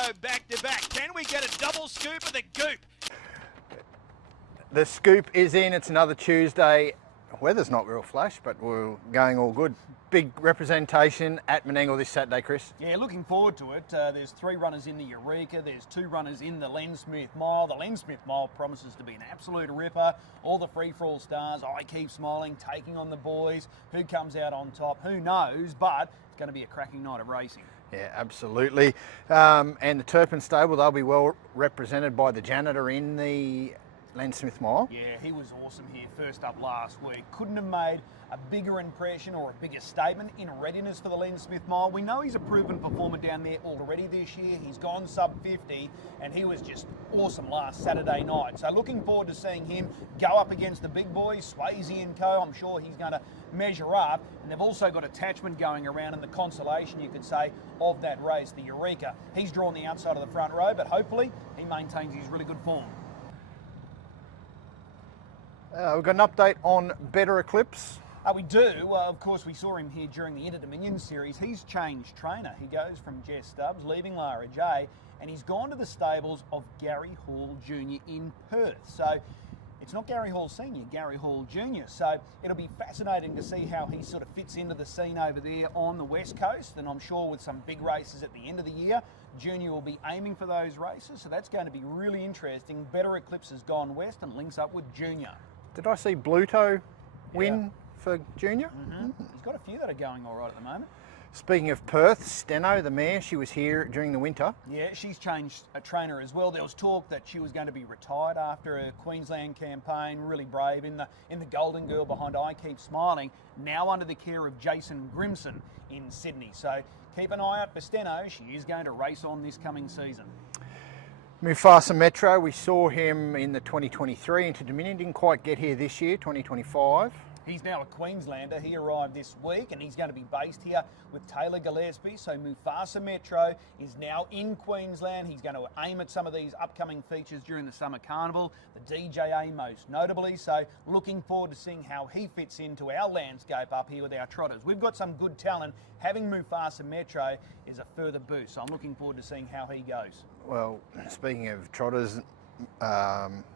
go back-to-back. Can we get a double scoop of the goop? The scoop is in. It's another Tuesday. Weather's not real flash, but we're going all good. Big representation at Menangle this Saturday, Chris. Yeah, looking forward to it. There's 3 runners in the Eureka. There's 2 runners in the Len Smith Mile. The Len Smith Mile promises to be an absolute ripper. All the free-for-all stars, I Keep Smiling, taking on the boys. Who comes out on top? Who knows? But it's going to be a cracking night of racing. Yeah, absolutely. And the Turpin stable, they'll be well represented by the janitor in the Len Smith Mile. Yeah, he was awesome here, first up last week. Couldn't have made a bigger impression or a bigger statement in readiness for the Len Smith Mile. We know he's a proven performer down there already this year. He's gone sub 50 and he was just awesome last Saturday night. So looking forward to seeing him go up against the big boys, Swayze and co. I'm sure he's going to measure up. And they've also got attachment going around in the consolation, you could say, of that race, the Eureka. He's drawn the outside of the front row, but hopefully he maintains his really good form. We've got an update on Better Eclipse. We do. Of course, we saw him here during the Inter-Dominion series. He's changed trainer. He goes from Jess Stubbs, leaving Lara J, and he's gone to the stables of Gary Hall Jr. in Perth. So it's not Gary Hall Sr., Gary Hall Jr. So it'll be fascinating to see how he sort of fits into the scene over there on the West Coast. And I'm sure with some big races at the end of the year, Junior will be aiming for those races. So that's going to be really interesting. Better Eclipse has gone west and links up with Junior. Did I see Bluto win for Junior? He's got a few that are going all right at the moment. Speaking of Perth, Steno, the mare, she was here during the winter. Yeah, she's changed a trainer as well. There was talk that she was going to be retired after a Queensland campaign, really brave in the Golden Girl behind I Keep Smiling, now under the care of Jason Grimson in Sydney. So keep an eye out for Steno. She is going to race on this coming season. Mufasa Metro, we saw him in the 2023 Inter-Dominion, didn't quite get here this year, 2025. He's now a Queenslander. He arrived this week and he's going to be based here with Taylor Gillespie. So Mufasa Metro is now in Queensland. He's going to aim at some of these upcoming features during the Summer Carnival, the DJA most notably. So looking forward to seeing how he fits into our landscape up here with our trotters. We've got some good talent. Having Mufasa Metro is a further boost. So I'm looking forward to seeing how he goes. Well, speaking of trotters,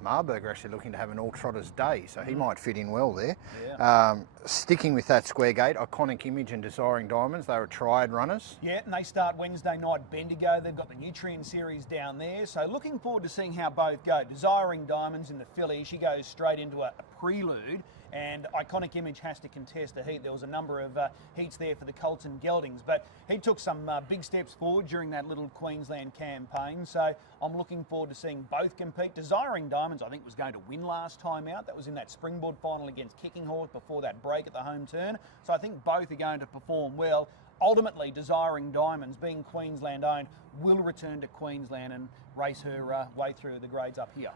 Marburg are actually looking to have an all trotters day, so he might fit in well there. Yeah. Sticking with that square gate, Iconic Image and Desiring Diamonds, they were triad runners. Yeah, and they start Wednesday night Bendigo. They've got the Nutrient Series down there, so looking forward to seeing how both go. Desiring Diamonds in the filly, she goes straight into a prelude, and Iconic Image has to contest a heat. There was a number of heats there for the Colton Geldings, but he took some big steps forward during that little Queensland campaign, so I'm looking forward to seeing both compete. Desiring Diamonds, I think, was going to win last time out. That was in that springboard final against Kicking Horse before that break at the home turn, so I think both are going to perform well. Ultimately, Desiring Diamonds, being Queensland owned, will return to Queensland and race her way through the grades up here.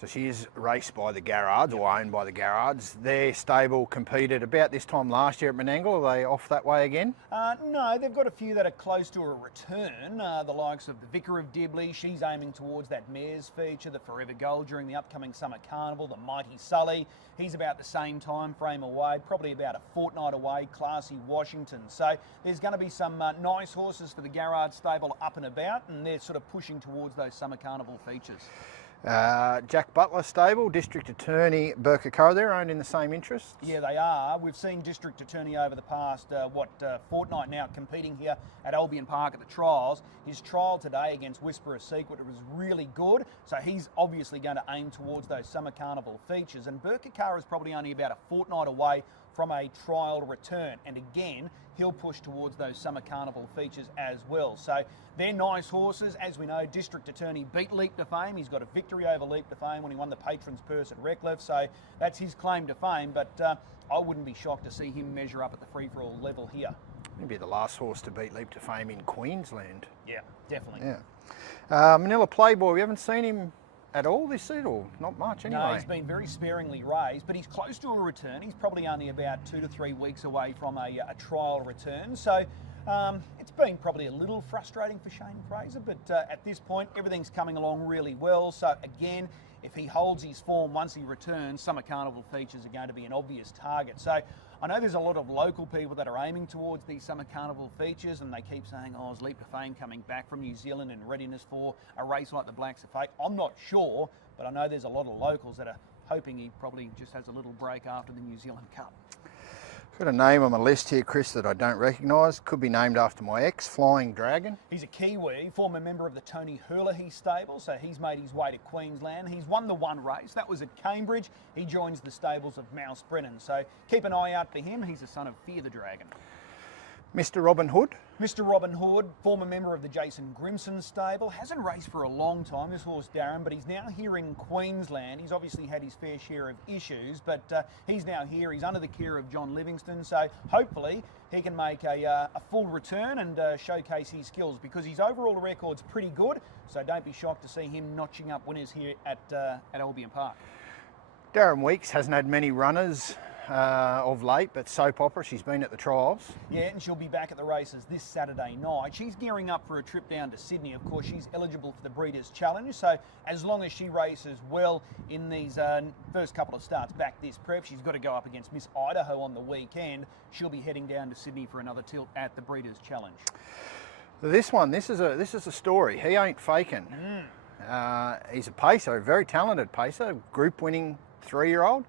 So she is raced by the Garrards, or owned by the Garrards. Their stable competed about this time last year at Menangle. Are they off that way again? No, they've got a few that are close to a return. The likes of the Vicar of Dibley, she's aiming towards that Mares feature, the Forever Gold during the upcoming Summer Carnival, the Mighty Sully. He's about the same time frame away, probably about a fortnight away, Classy Washington. So there's going to be some nice horses for the Garrard stable up and about, and they're sort of pushing towards those Summer Carnival features. Jack Butler stable, District Attorney Burka Curra, they're owned in the same interests? Yeah, they are. We've seen District Attorney over the past, fortnight now competing here at Albion Park at the trials. His trial today against Whisperer Secret was really good, so he's obviously going to aim towards those Summer Carnival features. And Burka Curra is probably only about a fortnight away from a trial return, and again he'll push towards those Summer Carnival features as well. So they're nice horses. As we know, District Attorney beat Leap to Fame. He's got a victory over Leap to Fame when he won the Patron's Purse at Redcliffe, so that's his claim to fame, but I wouldn't be shocked to see him measure up at the free-for-all level here. Maybe the last horse to beat Leap to Fame in Queensland. Yeah, definitely. Yeah. Manila Playboy, we haven't seen him at all this season, or not much anyway? No, he's been very sparingly raised, but he's close to a return. He's probably only about 2 to 3 weeks away from a trial return. So it's been probably a little frustrating for Shane Fraser, but at this point, everything's coming along really well. So again, if he holds his form once he returns, Summer Carnival features are going to be an obvious target. So I know there's a lot of local people that are aiming towards these summer carnival features, and they keep saying, oh, is Leap to Fame coming back from New Zealand in readiness for a race like the Blacks of Fate? I'm not sure, but I know there's a lot of locals that are hoping he probably just has a little break after the New Zealand Cup. Got a name on my list here, Chris, that I don't recognise. Could be named after my ex, Flying Dragon. He's a Kiwi, former member of the Tony Herlihy stable, so he's made his way to Queensland. He's won the one race. That was at Cambridge. He joins the stables of Mouse Brennan, so keep an eye out for him. He's a son of Fear the Dragon. Mr. Robin Hood. Mr. Robin Hood, former member of the Jason Grimson stable, hasn't raced for a long time, this horse Darren, but he's now here in Queensland. He's obviously had his fair share of issues, but he's now here. He's under the care of John Livingston, so hopefully he can make a full return and showcase his skills, because his overall record's pretty good, so don't be shocked to see him notching up winners here at Albion Park. Darren Weeks hasn't had many runners of late, but Soap Opera, she's been at the trials. Yeah, and she'll be back at the races this Saturday night. She's gearing up for a trip down to Sydney. Of course, she's eligible for the Breeders' Challenge, so as long as she races well in these first couple of starts back this prep, she's got to go up against Miss Idaho on the weekend. She'll be heading down to Sydney for another tilt at the Breeders' Challenge. This is a story. He ain't faking. He's a pacer, a very talented pacer, group-winning 3-year-old.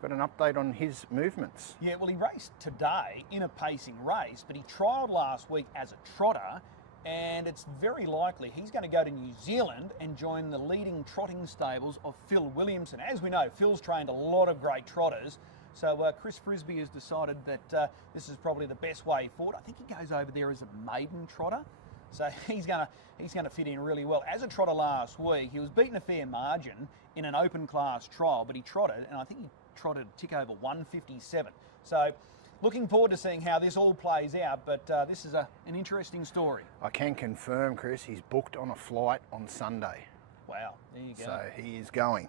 Got an update on his movements. Yeah, well, he raced today in a pacing race, but he trialled last week as a trotter, and it's very likely he's going to go to New Zealand and join the leading trotting stables of Phil Williamson. As we know, Phil's trained a lot of great trotters, so Chris Frisbee has decided that this is probably the best way forward. I think he goes over there as a maiden trotter, so he's going to fit in really well. As a trotter last week, he was beaten a fair margin in an open class trial, but he trotted, and I think he trotted a tick over 157. So looking forward to seeing how this all plays out, but this is an interesting story. I can confirm, Chris, he's booked on a flight on Sunday. Wow, there you go. So he is going.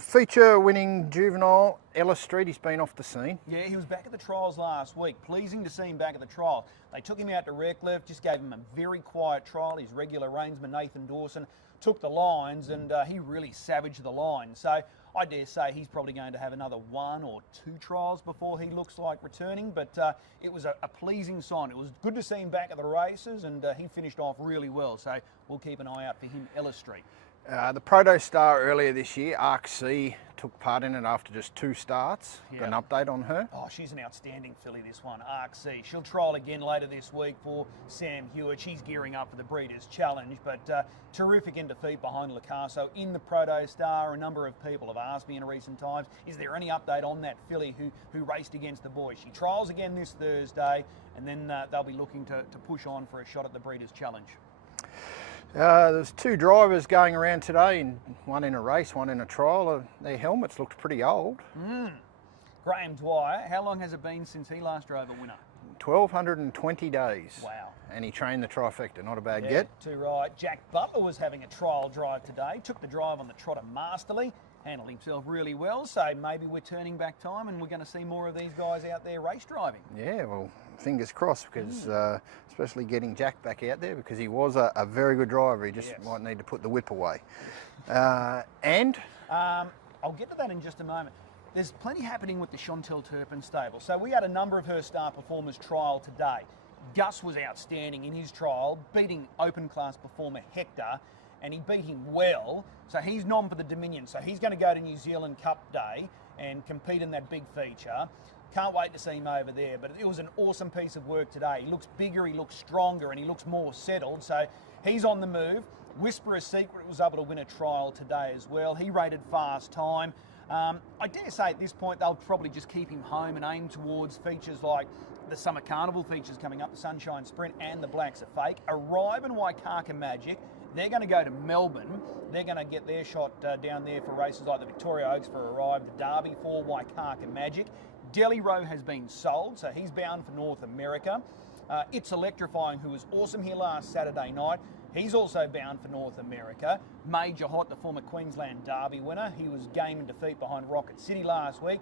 Feature winning juvenile Ella Street, he's been off the scene. Yeah, he was back at the trials last week. Pleasing to see him back at the trial. They took him out to Redcliffe, just gave him a very quiet trial. His regular reinsman Nathan Dawson took the lines, and he really savaged the line. So I dare say he's probably going to have another 1 or 2 trials before he looks like returning, but it was a pleasing sign. It was good to see him back at the races, and he finished off really well, so we'll keep an eye out for him, Ella Street. The Proto Star earlier this year, Arc C, took part in it after just 2 starts. Yeah. Got an update on her? Oh, she's an outstanding filly, this one, Arc C. She'll trial again later this week for Sam Hewitt. She's gearing up for the Breeders' Challenge, but terrific in defeat behind Lacasso in the Proto Star. A number of people have asked me in recent times, is there any update on that filly who raced against the boys? She trials again this Thursday, and then they'll be looking to push on for a shot at the Breeders' Challenge. There's 2 drivers going around today, and one in a race, one in a trial. Their helmets looked pretty old. Graham Dwyer, how long has it been since he last drove a winner? 1,220 days. Wow. And he trained the trifecta, not a bad Yeah, get. too right. Jack Butler was having a trial drive today, took the drive on the trotter masterly, handled himself really well, so maybe we're turning back time and we're going to see more of these guys out there race driving. Yeah, well, fingers crossed, because especially getting Jack back out there, because he was a very good driver. He just might need to put the whip away. I'll get to that in just a moment. There's plenty happening with the Chantel Turpin stable. So we had a number of her star performers trial today. Gus was outstanding in his trial, beating open class performer Hector, and he beat him well. So he's nom for the Dominion. So he's going to go to New Zealand Cup Day and compete in that big feature. Can't wait to see him over there. But it was an awesome piece of work today. He looks bigger, he looks stronger, and he looks more settled. So he's on the move. Whisperer's Secret was able to win a trial today as well. He rated fast time. I dare say at this point they'll probably just keep him home and aim towards features like the Summer Carnival features coming up, the Sunshine Sprint and the Blacks Are Fake. Arrive and Waikaka Magic. They're going to go to Melbourne. They're going to get their shot down there for races like the Victoria Oaks for Arrive, the Derby for Waikaka Magic. Delhi Row has been sold, so he's bound for North America. It's Electrifying, who was awesome here last Saturday night. He's also bound for North America. Major Hot, the former Queensland Derby winner, he was game and defeat behind Rocket City last week.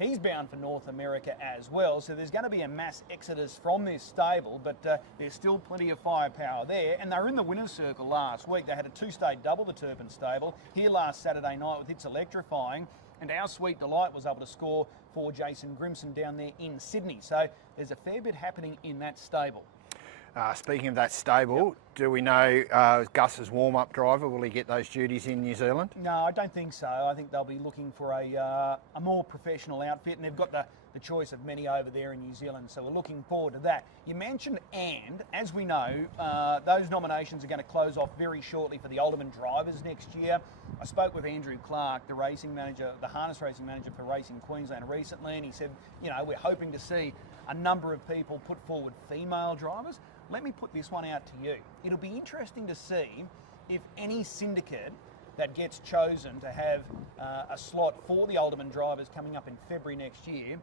He's bound for North America as well. So there's going to be a mass exodus from this stable, but there's still plenty of firepower there. And they were in the winner's circle last week. They had a 2-state double, the Turpin stable, here last Saturday night with It's Electrifying. And Our Sweet Delight was able to score for Jason Grimson down there in Sydney. So there's a fair bit happening in that stable. Speaking of that stable, do we know Gus's warm-up driver, will he get those duties in New Zealand? No, I don't think so. I think they'll be looking for a more professional outfit, and they've got the choice of many over there in New Zealand, so we're looking forward to that. You mentioned, and as we know, those nominations are going to close off very shortly for the Alderman drivers next year. I spoke with Andrew Clark, the racing manager, the harness racing manager for Racing Queensland recently, and he said, you know, we're hoping to see a number of people put forward female drivers. Let me put this one out to you. It'll be interesting to see if any syndicate that gets chosen to have a slot for the Alderman drivers coming up in February next year,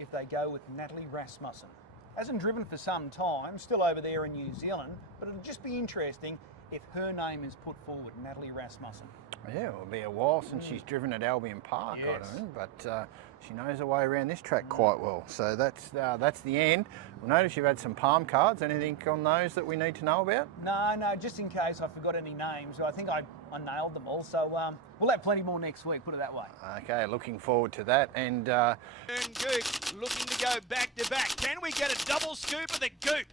if they go with Natalie Rasmussen. Hasn't driven for some time, still over there in New Zealand, but it'll just be interesting if her name is put forward, Natalie Rasmussen. Yeah, it'll be a while since she's driven at Albion Park, Yes. I don't know, but she knows her way around this track quite well. So that's the end. We'll notice you've had some palm cards. Anything on those that we need to know about? No, just in case I forgot any names. I think I nailed them all, so we'll have plenty more next week, put it that way. Okay, looking forward to that. And Goop looking to go back to back. Can we get a double scoop of the Goop?